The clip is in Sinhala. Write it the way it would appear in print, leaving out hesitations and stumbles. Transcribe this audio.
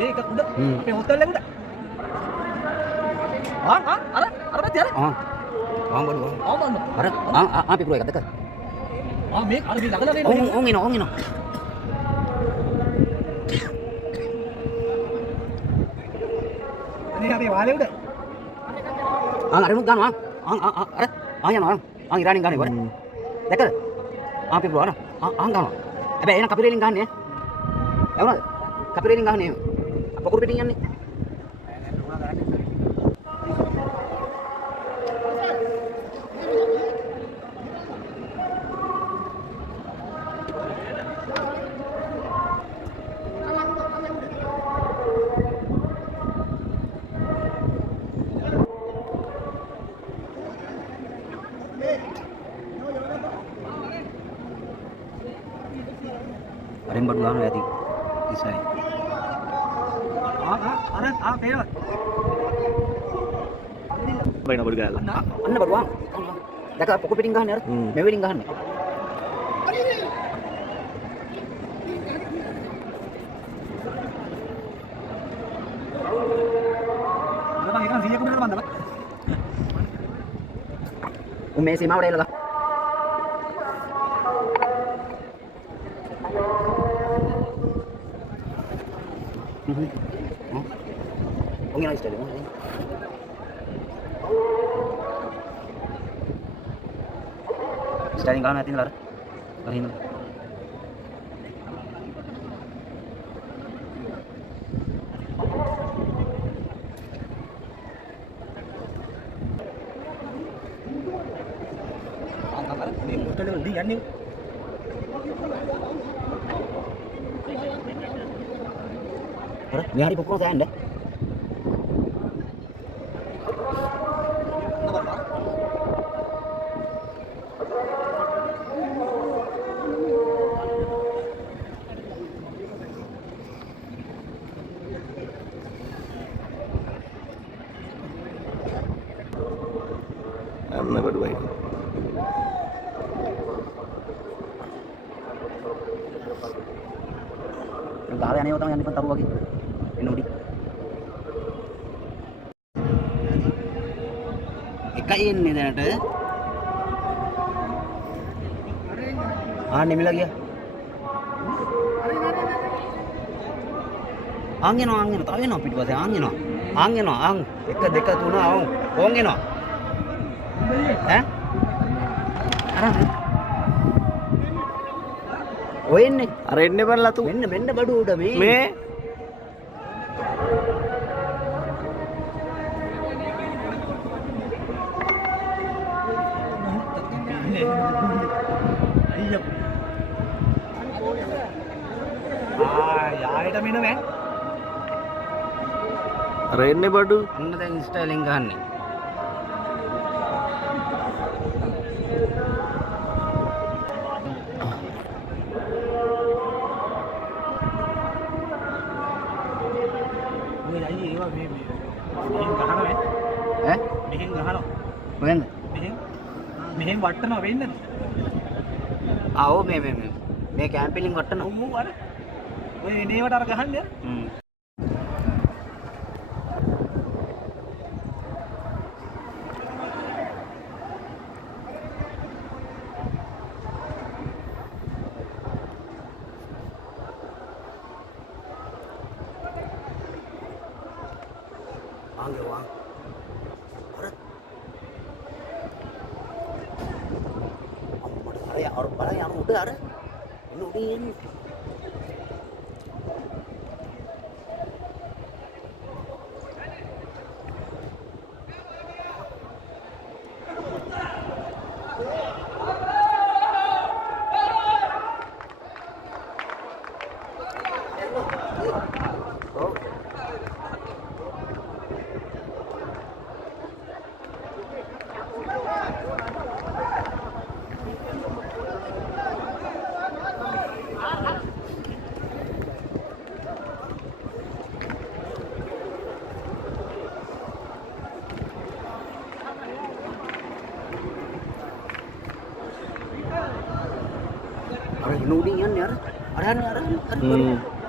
මේක උඩ අපේ හොටල් එක උඩ. අර පැත්තේ අර. බඩු. අර පිටුර එකක් දැක්කද? මේක අර මේ ළඟ ඕන් එනවා. අනේ අපේ වාලේ උඩ. අරමුත් ගන්නවා. අර යනවා. ඉරානින් ගන්නේ කොහෙද? දැක්කද? පිටුර අර. ගන්නවා. හැබැයි එන කපිරේලින් ගන්නනේ. එවනද? කපිරේලින් ගහන්නේ. පොකුරු පිටින් යන්නේ. Ada yang berdua ya di sini. පේනවා. බයින බඩු ගාලා. අන්න බඩුවා. දැක පොකු පිටින් ගහන්නේ අර. මෙවෙලින් ගහන්නේ. මම ඒක 100 කුඩේකට බන්දලා. මේ සීමාවට එළලා. Ông nghe nói đúng không? Starting kan natin lar. Kahin. Di yan nih. Ni hari pukul saya anda. අන්න බඩුවයි. Gala ane utang yang dipentar lagi. Inudi. Ikain nih ternyata. Nih lagi ya. Angin tahu no pit bahasa angin no. Dekat tuh no, angin no. Arah. ඔය එන්නේ අර එන්නේ බලලා තු මෙන්න බඩු උඩ මේ යායට මෙන්න මෑන් අර එන්නේ බඩු අන්න දැන් ස්ටයිලින් ගහන්නේ මෙහෙන් වට්ටනවා වෙන්නද? ආ ඔව් මේ කැම්පිලින් වට්ටනවා. ඔව් අර ඔය එනේවට අර ගහන්නේ. ආංගේ වා අර බලය අර උඩ අර එන්න උඩින් එන්නේ අර එන්න උඩින් යන්නේ අර අර අර අර